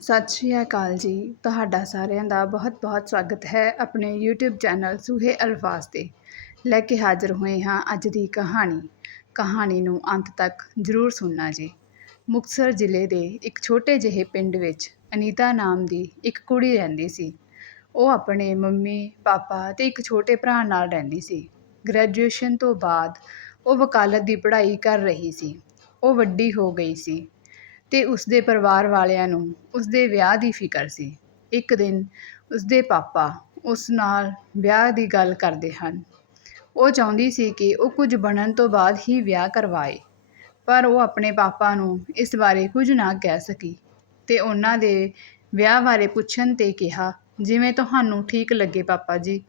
ਸਤਿ ਸ਼੍ਰੀ ਅਕਾਲ ਜੀ। ਤੁਹਾਡਾ ਸਾਰਿਆਂ ਦਾ ਬਹੁਤ-ਬਹੁਤ ਸਵਾਗਤ ਹੈ ਆਪਣੇ YouTube ਚੈਨਲ ਸੂਹੇ ਅਲਫਾਜ਼ ਤੇ। ਲੈ ਕੇ ਹਾਜ਼ਰ ਹੋਏ ਹਾਂ ਅੱਜ ਦੀ ਕਹਾਣੀ। ਕਹਾਣੀ ਨੂੰ ਅੰਤ ਤੱਕ ਜ਼ਰੂਰ ਸੁਣਨਾ ਜੀ। ਮੁਕਤਸਰ ਜ਼ਿਲ੍ਹੇ ਦੇ ਇੱਕ ਛੋਟੇ ਜਿਹੇ ਪਿੰਡ ਵਿੱਚ ਅਨੀਤਾ ਨਾਮ ਦੀ ਇੱਕ ਕੁੜੀ ਰਹਿੰਦੀ ਸੀ। ਉਹ ਆਪਣੇ ਮੰਮੀ, ਪਾਪਾ ਤੇ ਇੱਕ ਛੋਟੇ ਭਰਾ ਨਾਲ ਰਹਿੰਦੀ ਸੀ। ਗ੍ਰੈਜੂਏਸ਼ਨ ਤੋਂ ਬਾਅਦ ਉਹ ਵਕਾਲਤ ਦੀ ਪੜ੍ਹਾਈ ਕਰ ਰਹੀ ਸੀ। ਉਹ ਵੱਡੀ ਹੋ ਗਈ ਸੀ। ਅਤੇ ਉਸਦੇ ਪਰਿਵਾਰ ਵਾਲਿਆਂ ਨੂੰ ਉਸਦੇ ਵਿਆਹ ਦੀ ਫਿਕਰ ਸੀ। ਇੱਕ ਦਿਨ ਉਸਦੇ ਪਾਪਾ ਉਸ ਨਾਲ ਵਿਆਹ ਦੀ ਗੱਲ ਕਰਦੇ ਹਨ। ਉਹ ਚਾਹੁੰਦੀ ਸੀ ਕਿ ਉਹ ਕੁਝ ਬਣਨ ਤੋਂ ਬਾਅਦ ਹੀ ਵਿਆਹ ਕਰਵਾਏ, ਪਰ ਉਹ ਆਪਣੇ ਪਾਪਾ ਨੂੰ ਇਸ ਬਾਰੇ ਕੁਝ ਨਾ ਕਹਿ ਸਕੀ ਅਤੇ ਉਹਨਾਂ ਦੇ ਵਿਆਹ ਬਾਰੇ ਪੁੱਛਣ ਤੇ ਕਿਹਾ, ਜਿਵੇਂ ਤੁਹਾਨੂੰ ਠੀਕ ਲੱਗੇ ਪਾਪਾ ਜੀ।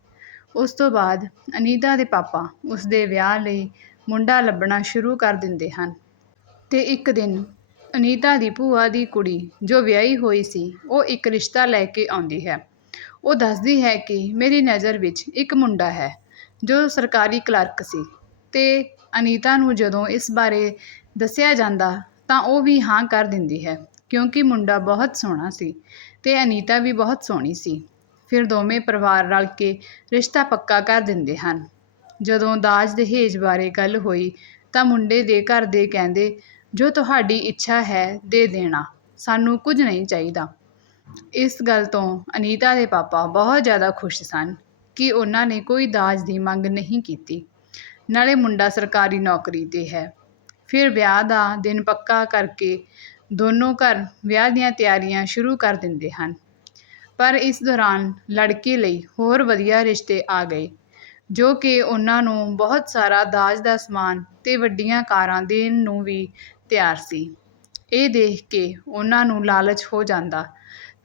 ਉਸ ਤੋਂ ਬਾਅਦ ਅਨੀਤਾ ਦੇ ਪਾਪਾ ਉਸਦੇ ਵਿਆਹ ਲਈ ਮੁੰਡਾ ਲੱਭਣਾ ਸ਼ੁਰੂ ਕਰ ਦਿੰਦੇ ਹਨ ਅਤੇ ਇੱਕ ਦਿਨ ਅਨੀਤਾ ਦੀ ਭੂਆ ਦੀ ਕੁੜੀ ਜੋ ਵਿਆਹੀ ਹੋਈ ਸੀ, ਉਹ ਇੱਕ ਰਿਸ਼ਤਾ ਲੈ ਕੇ ਆਉਂਦੀ ਹੈ। ਉਹ ਦੱਸਦੀ ਹੈ ਕਿ ਮੇਰੀ ਨਜ਼ਰ ਵਿੱਚ ਇੱਕ ਮੁੰਡਾ ਹੈ, ਜੋ ਸਰਕਾਰੀ ਕਲਰਕ ਸੀ ਤੇ ਅਨੀਤਾ ਨੂੰ ਜਦੋਂ ਇਸ ਬਾਰੇ ਦੱਸਿਆ ਜਾਂਦਾ ਤਾਂ ਉਹ ਵੀ ਹਾਂ ਕਰ ਦਿੰਦੀ ਹੈ, ਕਿਉਂਕਿ ਮੁੰਡਾ ਬਹੁਤ ਸੋਹਣਾ ਸੀ ਤੇ ਅਨੀਤਾ ਵੀ ਬਹੁਤ ਸੋਹਣੀ ਸੀ। ਫਿਰ ਦੋਵੇਂ ਪਰਿਵਾਰ ਰਲ ਕੇ ਰਿਸ਼ਤਾ ਪੱਕਾ ਕਰ ਦਿੰਦੇ ਹਨ। ਜਦੋਂ ਦਾਜ ਦਹੇਜ ਬਾਰੇ ਗੱਲ ਹੋਈ ਤਾਂ ਮੁੰਡੇ ਦੇ ਘਰ ਦੇ ਕਹਿੰਦੇ ਜੋ ਤੁਹਾਡੀ ਇੱਛਾ ਹੈ, ਦੇ ਦੇਣਾ। ਸਾਨੂੰ ਕੁਝ ਨਹੀਂ ਚਾਹੀਦਾ। ਇਸ ਗੱਲ ਤੋਂ ਅਨੀਤਾ ਦੇ ਪਾਪਾ ਬਹੁਤ ਜ਼ਿਆਦਾ ਖੁਸ਼ ਸਨ ਕਿ ਉਹਨਾਂ ਨੇ ਕੋਈ ਦਾਜ ਦੀ ਮੰਗ ਨਹੀਂ ਕੀਤੀ। ਨਾਲੇ ਮੁੰਡਾ ਸਰਕਾਰੀ ਨੌਕਰੀ ਤੇ ਹੈ। ਫਿਰ ਵਿਆਹ ਦਾ ਦਿਨ ਪੱਕਾ ਕਰਕੇ ਦੋਨੋਂ ਘਰ ਵਿਆਹ ਦੀਆਂ ਤਿਆਰੀਆਂ ਸ਼ੁਰੂ ਕਰ ਦਿੰਦੇ ਹਨ। ਪਰ ਇਸ ਦੌਰਾਨ ਲੜਕੀ ਲਈ ਹੋਰ ਵਧੀਆ ਰਿਸ਼ਤੇ ਆ ਗਏ, ਜੋ ਕਿ ਉਹਨਾਂ ਨੂੰ ਬਹੁਤ ਸਾਰਾ ਦਾਜ ਦਾ ਸਮਾਨ ਤੇ ਵੱਡੀਆਂ ਕਾਰਾਂ ਦੇਣ ਨੂੰ ਵੀ ਤਿਆਰ ਸੀ। ਇਹ ਦੇਖ ਕੇ ਉਹਨਾਂ ਨੂੰ ਲਾਲਚ ਹੋ ਜਾਂਦਾ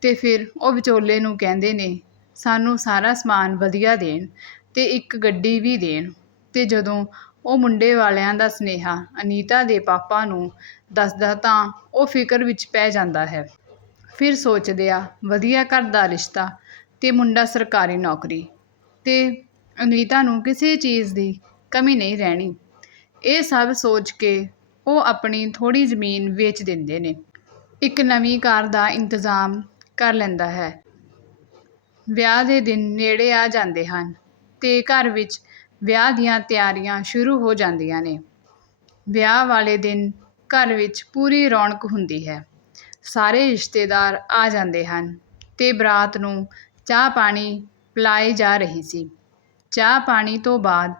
ਤੇ ਫਿਰ ਉਹ ਵਿਚੋਲੇ ਨੂੰ ਕਹਿੰਦੇ ਨੇ, ਸਾਨੂੰ ਸਾਰਾ ਸਮਾਨ ਵਧੀਆ ਦੇਣ ਤੇ ਇੱਕ ਗੱਡੀ ਵੀ ਦੇਣ। ਤੇ ਜਦੋਂ ਉਹ ਮੁੰਡੇ ਵਾਲਿਆਂ ਦਾ ਸੁਨੇਹਾ ਅਨੀਤਾ ਦੇ ਪਾਪਾ ਨੂੰ ਦੱਸਦਾ ਤਾਂ ਉਹ ਫਿਕਰ ਵਿੱਚ ਪੈ ਜਾਂਦਾ ਹੈ। ਫਿਰ ਸੋਚਦੇ ਆ ਵਧੀਆ ਘਰ ਦਾ ਰਿਸ਼ਤਾ ਤੇ ਮੁੰਡਾ ਸਰਕਾਰੀ ਨੌਕਰੀ ਤੇ ਅਨੀਤਾ ਨੂੰ ਕਿਸੇ ਚੀਜ਼ ਦੀ ਕਮੀ ਨਹੀਂ ਰਹਿਣੀ। ਇਹ ਸਭ ਸੋਚ ਕੇ ਉਹ ਆਪਣੀ ਥੋੜੀ ਜ਼ਮੀਨ ਵੇਚ ਦਿੰਦੇ ਨੇ। ਇੱਕ ਨਵੀਂ ਕਾਰ ਦਾ ਇੰਤਜ਼ਾਮ ਕਰ ਲੈਂਦਾ ਹੈ। ਵਿਆਹ ਦੇ ਦਿਨ ਨੇੜੇ ਆ ਜਾਂਦੇ ਹਨ ਤੇ ਘਰ ਵਿੱਚ ਵਿਆਹ ਦੀਆਂ ਤਿਆਰੀਆਂ ਸ਼ੁਰੂ ਹੋ ਜਾਂਦੀਆਂ ਨੇ। ਵਿਆਹ ਵਾਲੇ ਦਿਨ ਘਰ ਵਿੱਚ ਪੂਰੀ ਰੌਣਕ ਹੁੰਦੀ ਹੈ। ਸਾਰੇ ਰਿਸ਼ਤੇਦਾਰ ਆ ਜਾਂਦੇ ਹਨ ਤੇ ਬਰਾਤ ਨੂੰ ਚਾਹ ਪਾਣੀ ਪਿਲਾਈ ਜਾ ਰਹੀ ਸੀ। ਚਾਹ ਪਾਣੀ ਤੋਂ ਬਾਅਦ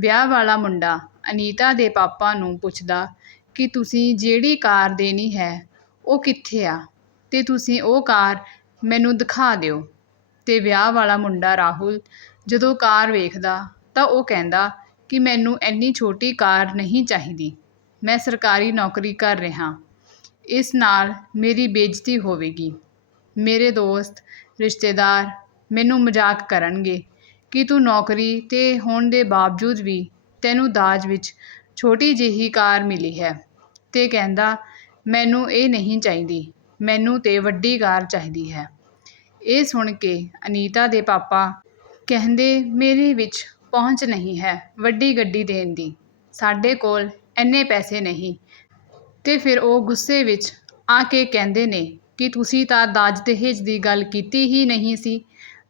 ਵਿਆਹ ਵਾਲਾ ਮੁੰਡਾ ਅਨੀਤਾ ਦੇ ਪਾਪਾ ਨੂੰ ਪੁੱਛਦਾ ਕਿ ਤੁਸੀਂ ਜਿਹੜੀ ਕਾਰ ਦੇਣੀ ਹੈ, ਉਹ ਕਿੱਥੇ ਆ? ਅਤੇ ਤੁਸੀਂ ਉਹ ਕਾਰ ਮੈਨੂੰ ਦਿਖਾ ਦਿਓ। ਅਤੇ ਵਿਆਹ ਵਾਲਾ ਮੁੰਡਾ ਰਾਹੁਲ ਜਦੋਂ ਕਾਰ ਵੇਖਦਾ ਤਾਂ ਉਹ ਕਹਿੰਦਾ ਕਿ ਮੈਨੂੰ ਇੰਨੀ ਛੋਟੀ ਕਾਰ ਨਹੀਂ ਚਾਹੀਦੀ। ਮੈਂ ਸਰਕਾਰੀ ਨੌਕਰੀ ਕਰ ਰਿਹਾ। ਇਸ ਨਾਲ ਮੇਰੀ ਬੇਇੱਜ਼ਤੀ ਹੋਵੇਗੀ। ਮੇਰੇ ਦੋਸਤ, ਰਿਸ਼ਤੇਦਾਰ ਮੈਨੂੰ ਮਜ਼ਾਕ ਕਰਨਗੇ ਕਿ ਤੂੰ ਨੌਕਰੀ ਤੇ ਹੋਣ ਦੇ ਬਾਵਜੂਦ ਵੀ ਤੈਨੂੰ ਦਾਜ ਵਿੱਚ ਛੋਟੀ ਜਿਹੀ ਕਾਰ ਮਿਲੀ ਹੈ ਅਤੇ ਕਹਿੰਦਾ, ਮੈਨੂੰ ਇਹ ਨਹੀਂ ਚਾਹੀਦੀ, ਮੈਨੂੰ ਤਾਂ ਵੱਡੀ ਕਾਰ ਚਾਹੀਦੀ ਹੈ। ਇਹ ਸੁਣ ਕੇ ਅਨੀਤਾ ਦੇ ਪਾਪਾ ਕਹਿੰਦੇ, ਮੇਰੇ ਵਿੱਚ ਪਹੁੰਚ ਨਹੀਂ ਹੈ ਵੱਡੀ ਗੱਡੀ ਦੇਣ ਦੀ, ਸਾਡੇ ਕੋਲ ਇੰਨੇ ਪੈਸੇ ਨਹੀਂ। ਤੇ ਫਿਰ ਉਹ ਗੁੱਸੇ ਵਿੱਚ ਆ ਕੇ ਕਹਿੰਦੇ ਨੇ ਕਿ ਤੁਸੀਂ ਤਾਂ ਦਾਜ ਦਹੇਜ ਦੀ ਗੱਲ ਕੀਤੀ ਹੀ ਨਹੀਂ ਸੀ,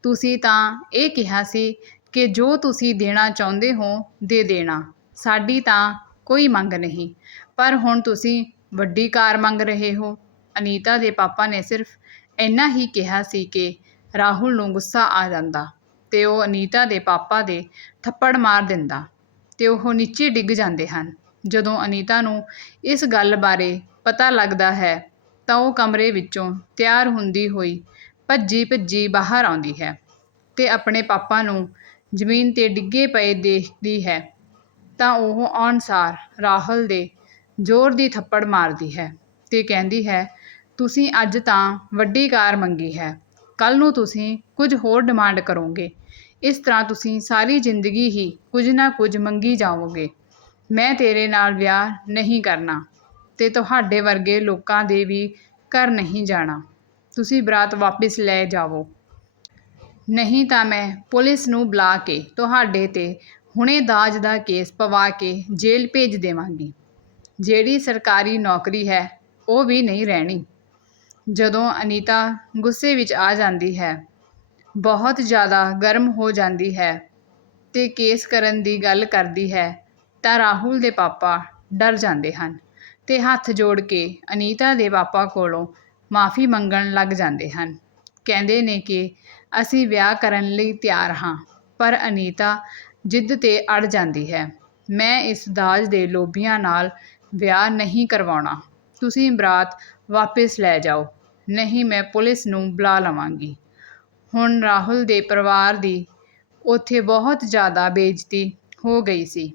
ਤੁਸੀਂ ਤਾਂ ਇਹ ਕਿਹਾ ਸੀ ਕਿ ਜੋ ਤੁਸੀਂ ਦੇਣਾ ਚਾਹੁੰਦੇ ਹੋ, ਦੇ ਦੇਣਾ। ਸਾਡੀ ਤਾਂ ਕੋਈ ਮੰਗ ਨਹੀਂ। ਪਰ ਹੁਣ ਤੁਸੀਂ ਵੱਡੀ ਕਾਰ ਮੰਗ ਰਹੇ ਹੋ। ਅਨੀਤਾ ਦੇ ਪਾਪਾ ਨੇ ਸਿਰਫ ਇੰਨਾ ਹੀ ਕਿਹਾ ਸੀ ਕਿ ਰਾਹੁਲ ਨੂੰ ਗੁੱਸਾ ਆ ਜਾਂਦਾ ਤੇ ਉਹ ਅਨੀਤਾ ਦੇ ਪਾਪਾ ਦੇ ਥੱਪੜ ਮਾਰ ਦਿੰਦਾ ਤੇ ਉਹ ਨੀਚੇ ਡਿੱਗ ਜਾਂਦੇ ਹਨ। ਜਦੋਂ ਅਨੀਤਾ ਨੂੰ ਇਸ ਗੱਲ ਬਾਰੇ ਪਤਾ ਲੱਗਦਾ ਹੈ, ਤਾਂ ਉਹ ਕਮਰੇ ਵਿੱਚੋਂ ਤਿਆਰ ਹੁੰਦੀ ਹੋਈ ਭੱਜੀ ਭੱਜੀ ਬਾਹਰ ਆਉਂਦੀ ਹੈ ਤੇ ਆਪਣੇ ਪਾਪਾ ਨੂੰ ਜ਼ਮੀਨ ਤੇ ਡਿੱਗੇ ਪਏ ਦੇਖਦੀ ਹੈ। ਤਾਂ ਉਹ ਅਨਸਾਰ ਰਾਹੁਲ ਦੇ ਜ਼ੋਰ ਦੀ ਥੱਪੜ ਮਾਰਦੀ ਹੈ ਤੇ ਕਹਿੰਦੀ ਹੈ, ਤੁਸੀਂ ਅੱਜ ਤਾਂ ਵੱਡੀ ਕਾਰ ਮੰਗੀ ਹੈ ਕੱਲ ਨੂੰ ਤੁਸੀਂ ਕੁਝ ਹੋਰ ਡਿਮਾਂਡ ਕਰੋਗੇ। ਇਸ ਤਰ੍ਹਾਂ ਤੁਸੀਂ ਸਾਰੀ ਜ਼ਿੰਦਗੀ ਹੀ ਕੁਝ ਨਾ ਕੁਝ ਮੰਗੀ ਜਾਵੋਗੇ। ਮੈਂ ਤੇਰੇ ਨਾਲ ਵਿਆਹ ਨਹੀਂ ਕਰਨਾ ਤੇ ਤੁਹਾਡੇ ਵਰਗੇ ਲੋਕਾਂ ਦੇ ਵੀ ਘਰ ਨਹੀਂ ਜਾਣਾ। ਤੁਸੀਂ ਬਰਾਤ ਵਾਪਸ ਲੈ ਜਾਵੋ। ਨਹੀਂ ਤਾਂ ਮੈਂ ਪੁਲਿਸ ਨੂੰ ਬੁਲਾ ਕੇ ਤੁਹਾਡੇ ਤੇ ਹੁਣੇ ਦਾਜ ਦਾ ਕੇਸ ਪਵਾ ਕੇ ਜੇਲ੍ਹ ਭੇਜ ਦੇਵਾਂਗੀ। ਜਿਹੜੀ ਸਰਕਾਰੀ ਨੌਕਰੀ ਹੈ, ਉਹ ਵੀ ਨਹੀਂ ਰਹਿਣੀ। ਜਦੋਂ ਅਨੀਤਾ ਗੁੱਸੇ ਵਿੱਚ ਆ ਜਾਂਦੀ ਹੈ, ਬਹੁਤ ਜ਼ਿਆਦਾ ਗਰਮ ਹੋ ਜਾਂਦੀ ਹੈ ਤੇ ਕੇਸ ਕਰਨ ਦੀ ਗੱਲ ਕਰਦੀ ਹੈ, ਤਾਂ ਰਾਹੁਲ ਦੇ ਪਾਪਾ ਡਰ ਜਾਂਦੇ ਹਨ ਤੇ ਹੱਥ ਜੋੜ ਕੇ ਅਨੀਤਾ ਦੇ ਪਾਪਾ ਕੋਲੋਂ ਮਾਫੀ ਮੰਗਣ ਲੱਗ ਜਾਂਦੇ ਹਨ। ਕਹਿੰਦੇ ਨੇ ਕਿ ਅਸੀਂ ਵਿਆਹ ਕਰਨ ਲਈ ਤਿਆਰ ਹਾਂ, ਪਰ ਅਨੀਤਾ ਜਿੱਦ ਤੇ ਅੜ ਜਾਂਦੀ ਹੈ। ਮੈਂ ਇਸ ਦਾਜ ਦੇ ਲੋਭੀਆਂ ਨਾਲ ਵਿਆਹ ਨਹੀਂ ਕਰਵਾਉਣਾ। ਤੁਸੀਂ ਬਰਾਤ ਵਾਪਿਸ ਲੈ ਜਾਓ, ਨਹੀਂ ਮੈਂ ਪੁਲਿਸ ਨੂੰ ਬੁਲਾ ਲਵਾਂਗੀ। ਹੁਣ ਰਾਹੁਲ ਦੇ ਪਰਿਵਾਰ ਦੀ ਉੱਥੇ ਬਹੁਤ ਜ਼ਿਆਦਾ ਬੇਇੱਜ਼ਤੀ ਹੋ ਗਈ ਸੀ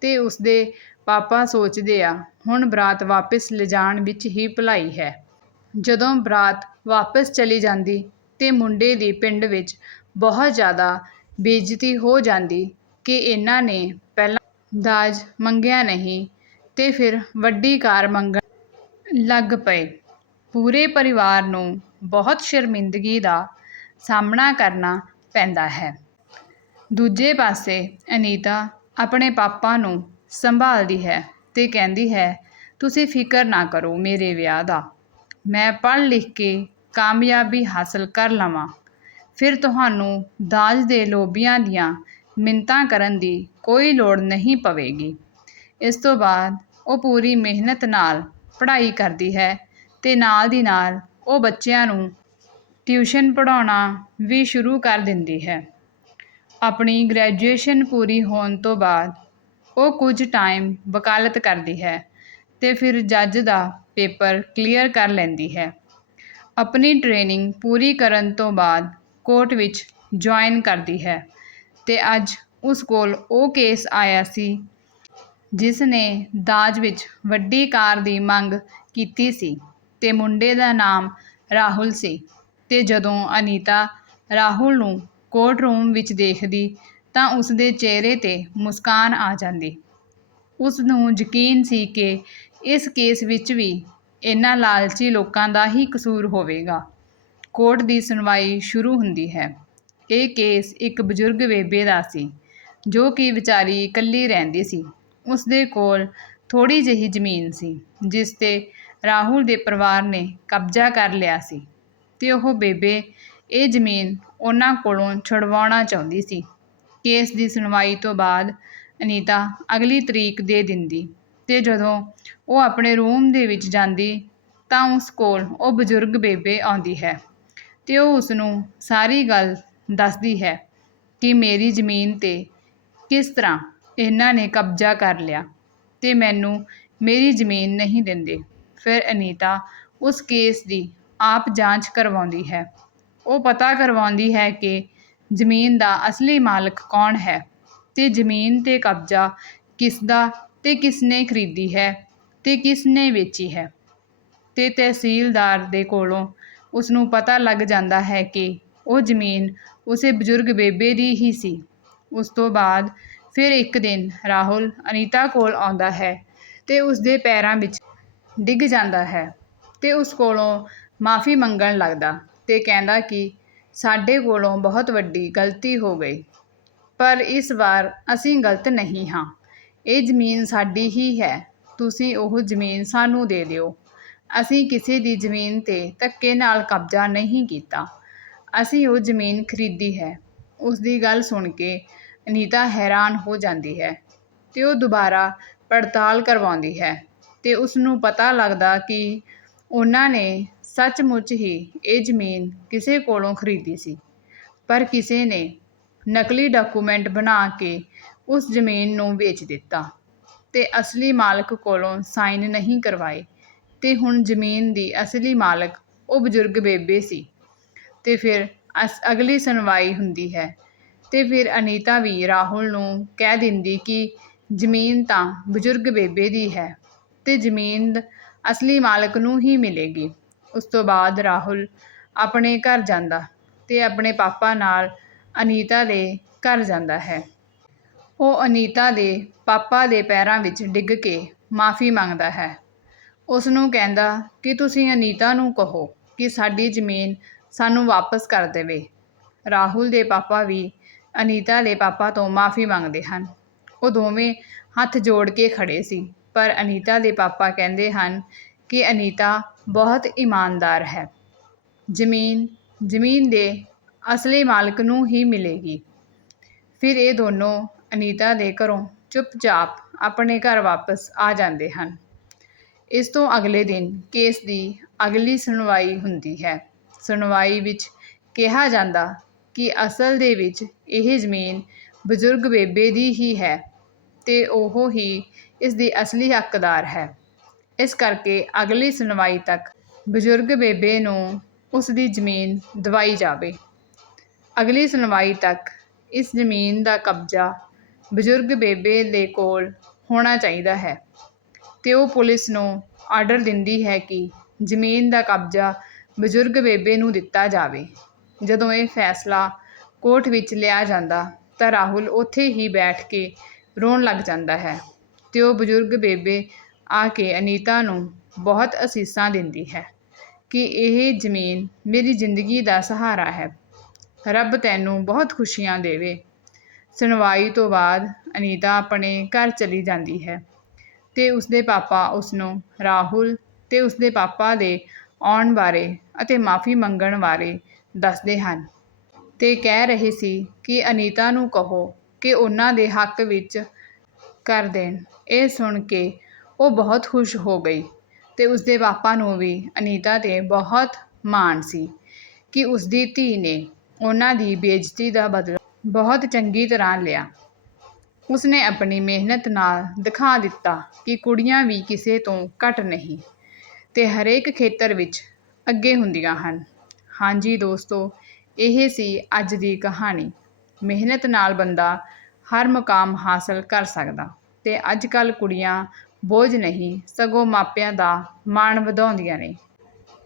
ਤੇ ਉਸਦੇ ਪਾਪਾ ਸੋਚਦੇ ਆ, ਹੁਣ ਬਰਾਤ ਵਾਪਿਸ ਲਿਜਾਣ ਵਿੱਚ ਹੀ ਭਲਾਈ ਹੈ। ਜਦੋਂ ਬਰਾਤ ਵਾਪਿਸ ਚਲੀ ਜਾਂਦੀ ਤੇ ਮੁੰਡੇ ਦੀ ਪਿੰਡ ਵਿੱਚ ਬਹੁਤ ਜ਼ਿਆਦਾ ਬੇਇੱਜ਼ਤੀ ਹੋ ਜਾਂਦੀ ਕਿ ਇਹਨਾਂ ਨੇ ਪਹਿਲਾਂ ਦਾਜ ਮੰਗਿਆ ਨਹੀਂ ਤੇ ਫਿਰ ਵੱਡੀ ਕਾਰ ਮੰਗਣ ਲੱਗ ਪਏ। ਪੂਰੇ ਪਰਿਵਾਰ ਨੂੰ ਬਹੁਤ ਸ਼ਰਮਿੰਦਗੀ ਦਾ ਸਾਹਮਣਾ ਕਰਨਾ ਪੈਂਦਾ ਹੈ। ਦੂਜੇ ਪਾਸੇ ਅਨੀਤਾ ਆਪਣੇ ਪਾਪਾ ਨੂੰ ਸੰਭਾਲਦੀ ਹੈ ਤੇ ਕਹਿੰਦੀ ਹੈ, ਤੁਸੀਂ ਫਿਕਰ ਨਾ ਕਰੋ ਮੇਰੇ ਵਿਆਹ ਦਾ। ਮੈਂ ਪੜ੍ਹ ਲਿਖ ਕੇ ਕਾਮਯਾਬੀ ਹਾਸਲ ਕਰ ਲਵਾਂ। ਫਿਰ ਤੁਹਾਨੂੰ ਦਾਜ ਦੇ ਲੋਭੀਆਂ ਦੀਆਂ ਮਿੰਨਤਾਂ ਕਰਨ ਦੀ ਕੋਈ ਲੋੜ ਨਹੀਂ ਪਵੇਗੀ। ਇਸ ਤੋਂ ਬਾਅਦ ਉਹ ਪੂਰੀ ਮਿਹਨਤ ਨਾਲ ਪੜ੍ਹਾਈ ਕਰਦੀ ਹੈ ਅਤੇ ਨਾਲ ਦੀ ਨਾਲ ਉਹ ਬੱਚਿਆਂ ਨੂੰ ਟਿਊਸ਼ਨ ਪੜ੍ਹਾਉਣਾ ਵੀ ਸ਼ੁਰੂ ਕਰ ਦਿੰਦੀ ਹੈ। ਆਪਣੀ ਗ੍ਰੈਜੂਏਸ਼ਨ ਪੂਰੀ ਹੋਣ ਤੋਂ ਬਾਅਦ ਉਹ ਕੁਝ ਟਾਈਮ ਵਕਾਲਤ ਕਰਦੀ ਹੈ ਅਤੇ ਫਿਰ ਜੱਜ ਦਾ ਪੇਪਰ ਕਲੀਅਰ ਕਰ ਲੈਂਦੀ ਹੈ। ਆਪਣੀ ਟ੍ਰੇਨਿੰਗ ਪੂਰੀ ਕਰਨ ਤੋਂ ਬਾਅਦ ਕੋਰਟ ਵਿੱਚ ਜੁਆਇਨ ਕਰਦੀ ਹੈ ਤੇ ਅੱਜ ਉਸ ਕੋਲ ਉਹ ਕੇਸ ਆਇਆ ਸੀ ਜਿਸ ਨੇ ਦਾਜ ਵਿੱਚ ਵੱਡੀ ਕਾਰ ਦੀ ਮੰਗ ਕੀਤੀ ਸੀ ਤੇ ਮੁੰਡੇ ਦਾ ਨਾਮ ਰਾਹੁਲ ਸੀ ਤੇ ਜਦੋਂ ਅਨੀਤਾ ਰਾਹੁਲ ਨੂੰ ਕੋਰਟ ਰੂਮ ਵਿੱਚ ਦੇਖਦੀ ਤਾਂ ਉਸ ਦੇ ਚਿਹਰੇ ਤੇ ਮੁਸਕਾਨ ਆ ਜਾਂਦੀ। ਉਸ ਨੂੰ ਯਕੀਨ ਸੀ ਕਿ ਇਸ ਕੇਸ ਵਿੱਚ ਵੀ ਇਹਨਾਂ ਲਾਲਚੀ ਲੋਕਾਂ ਦਾ ਹੀ ਕਸੂਰ ਹੋਵੇਗਾ। ਕੋਰਟ ਦੀ ਸੁਣਵਾਈ ਸ਼ੁਰੂ ਹੁੰਦੀ ਹੈ। ਇਹ ਕੇਸ ਇੱਕ ਬਜ਼ੁਰਗ ਬੇਬੇ ਦਾ ਸੀ, ਜੋ ਕਿ ਵਿਚਾਰੀ ਇਕੱਲੀ ਰਹਿੰਦੀ ਸੀ। ਉਸ ਦੇ ਕੋਲ ਥੋੜੀ ਜਿਹੀ ਜ਼ਮੀਨ ਸੀ, ਜਿਸ ਤੇ ਰਾਹੁਲ ਦੇ ਪਰਿਵਾਰ ਨੇ ਕਬਜ਼ਾ ਕਰ ਲਿਆ ਸੀ ਤੇ ਉਹ ਬੇਬੇ ਇਹ ਜ਼ਮੀਨ ਉਹਨਾਂ ਕੋਲੋਂ ਛੁਡਵਾਉਣਾ ਚਾਹੁੰਦੀ ਸੀ। ਕੇਸ ਦੀ ਸੁਣਵਾਈ ਤੋਂ ਬਾਅਦ ਅਨੀਤਾ ਅਗਲੀ ਤਰੀਕ ਦੇ ਦਿੰਦੀ ਤੇ ਜਦੋਂ ਉਹ ਆਪਣੇ ਰੂਮ ਦੇ ਵਿੱਚ ਜਾਂਦੀ ਤਾਂ ਉਸ ਕੋਲ ਉਹ ਬਜ਼ੁਰਗ ਬੇਬੇ ਆਉਂਦੀ ਹੈ। ਅਤੇ ਉਹ ਉਸਨੂੰ ਸਾਰੀ ਗੱਲ ਦੱਸਦੀ ਹੈ ਕਿ ਮੇਰੀ ਜ਼ਮੀਨ ਤੇ ਕਿਸ ਤਰ੍ਹਾਂ ਇਹਨਾਂ ਨੇ ਕਬਜ਼ਾ ਕਰ ਲਿਆ ਅਤੇ ਮੈਨੂੰ ਮੇਰੀ ਜ਼ਮੀਨ ਨਹੀਂ ਦਿੰਦੇ। ਫਿਰ ਅਨੀਤਾ ਉਸ ਕੇਸ ਦੀ ਆਪ ਜਾਂਚ ਕਰਵਾਉਂਦੀ ਹੈ। ਉਹ ਪਤਾ ਕਰਵਾਉਂਦੀ ਹੈ ਕਿ ਜ਼ਮੀਨ ਦਾ ਅਸਲੀ ਮਾਲਕ ਕੌਣ ਹੈ ਅਤੇ ਜ਼ਮੀਨ ਤੇ ਕਬਜ਼ਾ ਕਿਸਦਾ ਅਤੇ ਤੇ ਕਿਸ ਨੇ ਖਰੀਦੀ ਹੈ ਅਤੇ ਕਿਸ ਨੇ ਵੇਚੀ ਹੈ ਅਤੇ ਤਹਿਸੀਲਦਾਰ ਦੇ ਕੋਲੋਂ ਉਸ ਨੂੰ ਪਤਾ ਲੱਗ ਜਾਂਦਾ ਹੈ ਕਿ ਉਹ ਜ਼ਮੀਨ ਉਸੇ ਬਜ਼ੁਰਗ ਬੇਬੇ ਦੀ ਹੀ ਸੀ। ਉਸ ਤੋਂ ਬਾਅਦ ਫਿਰ ਇੱਕ ਦਿਨ ਰਾਹੁਲ ਅਨੀਤਾ ਕੋਲ ਆਉਂਦਾ ਹੈ ਤੇ ਉਸ ਦੇ ਪੈਰਾਂ ਵਿੱਚ ਡਿੱਗ ਜਾਂਦਾ ਹੈ ਤੇ ਉਸ ਕੋਲੋਂ ਮਾਫੀ ਮੰਗਣ ਲੱਗਦਾ ਤੇ ਕਹਿੰਦਾ ਕਿ ਸਾਡੇ ਕੋਲੋਂ ਬਹੁਤ ਵੱਡੀ ਗਲਤੀ ਹੋ ਗਈ, ਪਰ ਇਸ ਵਾਰ ਅਸੀਂ ਗਲਤ ਨਹੀਂ ਹਾਂ। ਇਹ ਜ਼ਮੀਨ ਸਾਡੀ ਹੀ ਹੈ, ਤੁਸੀਂ ਉਹ ਜ਼ਮੀਨ ਸਾਨੂੰ ਦੇ ਦਿਓ। ਅਸੀਂ ਕਿਸੇ ਦੀ ਜ਼ਮੀਨ ਤੇ ਧੱਕੇ ਨਾਲ ਕਬਜ਼ਾ ਨਹੀਂ ਕੀਤਾ। ਅਸੀਂ ਉਹ ਜ਼ਮੀਨ ਖਰੀਦੀ ਹੈ। ਉਸ ਦੀ ਗੱਲ ਸੁਣ ਕੇ ਅਨੀਤਾ ਹੈਰਾਨ ਹੋ ਜਾਂਦੀ ਹੈ ਅਤੇ ਉਹ ਦੁਬਾਰਾ ਪੜਤਾਲ ਕਰਵਾਉਂਦੀ ਹੈ ਅਤੇ ਉਸ ਨੂੰ ਪਤਾ ਲੱਗਦਾ ਕਿ ਉਹਨਾਂ ਨੇ ਸੱਚਮੁੱਚ ਹੀ ਇਹ ਜ਼ਮੀਨ ਕਿਸੇ ਕੋਲੋਂ ਖਰੀਦੀ ਸੀ। ਪਰ ਕਿਸੇ ਨੇ ਨਕਲੀ ਡਾਕੂਮੈਂਟ ਬਣਾ ਕੇ ਉਸ ਜ਼ਮੀਨ ਨੂੰ ਵੇਚ ਦਿੱਤਾ ਅਤੇ ਅਸਲੀ ਮਾਲਕ ਕੋਲੋਂ ਸਾਈਨ ਨਹੀਂ ਕਰਵਾਏ। ਤੇ ਹੁਣ ਜ਼ਮੀਨ ਦੀ ਅਸਲੀ ਮਾਲਕ ਉਹ ਬਜ਼ੁਰਗ ਬੇਬੇ ਸੀ। ਤੇ ਫਿਰ ਅਸ, ਅਗਲੀ ਸੁਣਵਾਈ ਹੁੰਦੀ ਹੈ। ਤੇ ਫਿਰ ਅਨੀਤਾ ਵੀ ਰਾਹੁਲ ਨੂੰ ਕਹਿ ਦਿੰਦੀ ਕਿ ਜ਼ਮੀਨ ਤਾਂ ਬਜ਼ੁਰਗ ਬੇਬੇ ਦੀ ਹੈ ਤੇ ਜ਼ਮੀਨ ਅਸਲੀ ਮਾਲਕ ਨੂੰ ਹੀ ਮਿਲੇਗੀ। ਉਸ ਤੋਂ ਬਾਅਦ ਰਾਹੁਲ ਆਪਣੇ ਘਰ ਜਾਂਦਾ ਤੇ ਆਪਣੇ ਪਾਪਾ ਨਾਲ ਅਨੀਤਾ ਦੇ ਘਰ ਜਾਂਦਾ ਹੈ। ਉਹ ਅਨੀਤਾ ਦੇ ਪਾਪਾ ਦੇ ਪੈਰਾਂ ਵਿੱਚ ਡਿੱਗ ਕੇ ਮਾਫੀ ਮੰਗਦਾ ਹੈ। ਉਸ ਨੂੰ ਕਹਿੰਦਾ ਕਿ ਤੁਸੀਂ ਅਨੀਤਾ ਨੂੰ ਕਹੋ ਕਿ ਸਾਡੀ ਜ਼ਮੀਨ ਸਾਨੂੰ ਵਾਪਸ ਕਰ ਦੇਵੇ। ਰਾਹੁਲ ਦੇ ਪਾਪਾ ਵੀ ਅਨੀਤਾ ਦੇ ਪਾਪਾ ਤੋਂ ਮਾਫੀ ਮੰਗਦੇ ਹਨ। ਉਹ ਦੋਵੇਂ ਹੱਥ ਜੋੜ ਕੇ ਖੜੇ ਸੀ, ਪਰ ਅਨੀਤਾ ਦੇ ਪਾਪਾ ਕਹਿੰਦੇ ਹਨ ਕਿ ਅਨੀਤਾ ਬਹੁਤ ਇਮਾਨਦਾਰ ਹੈ। ਜ਼ਮੀਨ ਜ਼ਮੀਨ ਦੇ ਅਸਲੀ ਮਾਲਕ ਨੂੰ ਹੀ ਮਿਲੇਗੀ। ਫਿਰ ਇਹ ਦੋਨੋਂ ਅਨੀਤਾ ਦੇ ਘਰੋਂ ਚੁੱਪਚਾਪ ਆਪਣੇ ਘਰ ਵਾਪਸ ਆ ਜਾਂਦੇ ਹਨ। ਇਸ ਤੋਂ ਅਗਲੇ ਦਿਨ ਕੇਸ ਦੀ ਅਗਲੀ ਸੁਣਵਾਈ ਹੁੰਦੀ ਹੈ। ਸੁਣਵਾਈ ਵਿੱਚ ਕਿਹਾ ਜਾਂਦਾ ਕਿ ਅਸਲ ਦੇ ਵਿੱਚ ਇਹ ਜ਼ਮੀਨ ਬਜ਼ੁਰਗ ਬੇਬੇ ਦੀ ਹੀ ਹੈ ਤੇ ਉਹ ਹੀ ਇਸ ਦੀ ਅਸਲੀ ਹੱਕਦਾਰ ਹੈ। ਇਸ ਕਰਕੇ ਅਗਲੀ ਸੁਣਵਾਈ ਤੱਕ ਬਜ਼ੁਰਗ ਬੇਬੇ ਨੂੰ ਉਸ ਦੀ ਜ਼ਮੀਨ ਦਵਾਈ ਜਾਵੇ। ਅਗਲੀ ਸੁਣਵਾਈ ਤੱਕ ਇਸ ਜ਼ਮੀਨ ਦਾ ਕਬਜ਼ਾ ਬਜ਼ੁਰਗ ਬੇਬੇ ਦੇ ਕੋਲ ਹੋਣਾ ਚਾਹੀਦਾ ਹੈ। ਅਤੇ ਉਹ ਪੁਲਿਸ ਨੂੰ ਆਰਡਰ ਦਿੰਦੀ ਹੈ ਕਿ ਜ਼ਮੀਨ ਦਾ ਕਬਜ਼ਾ ਬਜ਼ੁਰਗ ਬੇਬੇ ਨੂੰ ਦਿੱਤਾ ਜਾਵੇ। ਜਦੋਂ ਇਹ ਫੈਸਲਾ ਕੋਰਟ ਵਿੱਚ ਲਿਆ ਜਾਂਦਾ ਤਾਂ ਰਾਹੁਲ ਉੱਥੇ ਹੀ ਬੈਠ ਕੇ ਰੋਣ ਲੱਗ ਜਾਂਦਾ ਹੈ ਅਤੇ ਉਹ ਬਜ਼ੁਰਗ ਬੇਬੇ ਆ ਕੇ ਅਨੀਤਾ ਨੂੰ ਬਹੁਤ ਅਸੀਸਾਂ ਦਿੰਦੀ ਹੈ ਕਿ ਇਹ ਜ਼ਮੀਨ ਮੇਰੀ ਜ਼ਿੰਦਗੀ ਦਾ ਸਹਾਰਾ ਹੈ। ਰੱਬ ਤੈਨੂੰ ਬਹੁਤ ਖੁਸ਼ੀਆਂ ਦੇਵੇ। ਸੁਣਵਾਈ ਤੋਂ ਬਾਅਦ ਅਨੀਤਾ ਆਪਣੇ ਘਰ ਚਲੀ ਜਾਂਦੀ ਹੈ। ਤੇ ਉਸਦੇ ਪਾਪਾ ਉਸਨੂੰ ਰਾਹੁਲ ਤੇ ਉਸਦੇ ਪਾਪਾ ਦੇ ਆਉਣ ਬਾਰੇ ਅਤੇ ਮਾਫੀ ਮੰਗਣ ਬਾਰੇ ਦੱਸਦੇ ਹਨ ਤੇ ਕਹਿ ਰਹੇ ਸੀ ਕਿ ਅਨੀਤਾ ਨੂੰ ਕਹੋ ਕਿ ਉਹਨਾਂ ਦੇ ਹੱਕ ਵਿੱਚ ਕਰ ਦੇਣ। ਇਹ ਸੁਣ ਕੇ ਉਹ ਬਹੁਤ ਖੁਸ਼ ਹੋ ਗਈ ਤੇ ਉਸਦੇ ਪਾਪਾ ਨੂੰ ਵੀ ਅਨੀਤਾ ਤੇ ਬਹੁਤ ਮਾਣ ਸੀ ਕਿ ਉਸਦੀ ਧੀ ਨੇ ਉਹਨਾਂ ਦੀ ਬੇਇੱਜ਼ਤੀ ਦਾ ਬਦਲਾ ਬਹੁਤ ਚੰਗੀ ਤਰ੍ਹਾਂ ਲਿਆ। ਉਸਨੇ ਆਪਣੀ ਮਿਹਨਤ ਨਾਲ ਦਿਖਾ ਦਿੱਤਾ ਕਿ ਕੁੜੀਆਂ ਵੀ ਕਿਸੇ ਤੋਂ ਘੱਟ ਨਹੀਂ ਅਤੇ ਹਰੇਕ ਖੇਤਰ ਵਿੱਚ ਅੱਗੇ ਹੁੰਦੀਆਂ ਹਨ। ਹਾਂਜੀ ਦੋਸਤੋ, ਇਹ ਸੀ ਅੱਜ ਦੀ ਕਹਾਣੀ। ਮਿਹਨਤ ਨਾਲ ਬੰਦਾ ਹਰ ਮੁਕਾਮ ਹਾਸਲ ਕਰ ਸਕਦਾ ਤੇ ਅੱਜ ਕੱਲ ਕੁੜੀਆਂ ਬੋਝ ਨਹੀਂ, ਸਗੋਂ ਮਾਪਿਆਂ ਦਾ ਮਾਣ ਵਧਾਉਂਦੀਆਂ ਨੇ।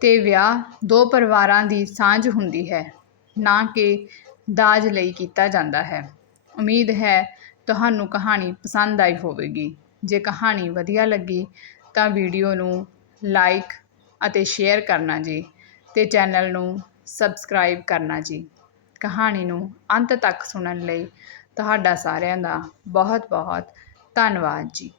ਤੇ ਵਿਆਹ ਦੋ ਪਰਿਵਾਰਾਂ ਦੀ ਸਾਂਝ ਹੁੰਦੀ ਹੈ, ਨਾ ਕਿ ਦਾਜ ਲਈ ਕੀਤਾ ਜਾਂਦਾ ਹੈ। ਉਮੀਦ ਹੈ ਤੁਹਾਨੂੰ ਕਹਾਣੀ ਪਸੰਦ ਆਈ ਹੋਵੇਗੀ। ਜੇ ਕਹਾਣੀ ਵਧੀਆ ਲੱਗੀ ਤਾਂ ਵੀਡੀਓ ਨੂੰ ਲਾਈਕ ਅਤੇ ਸ਼ੇਅਰ ਕਰਨਾ ਜੀ ਅਤੇ ਚੈਨਲ ਨੂੰ ਸਬਸਕ੍ਰਾਈਬ ਕਰਨਾ ਜੀ। ਕਹਾਣੀ ਨੂੰ ਅੰਤ ਤੱਕ ਸੁਣਨ ਲਈ ਤੁਹਾਡਾ ਸਾਰਿਆਂ ਦਾ ਬਹੁਤ ਬਹੁਤ ਧੰਨਵਾਦ ਜੀ।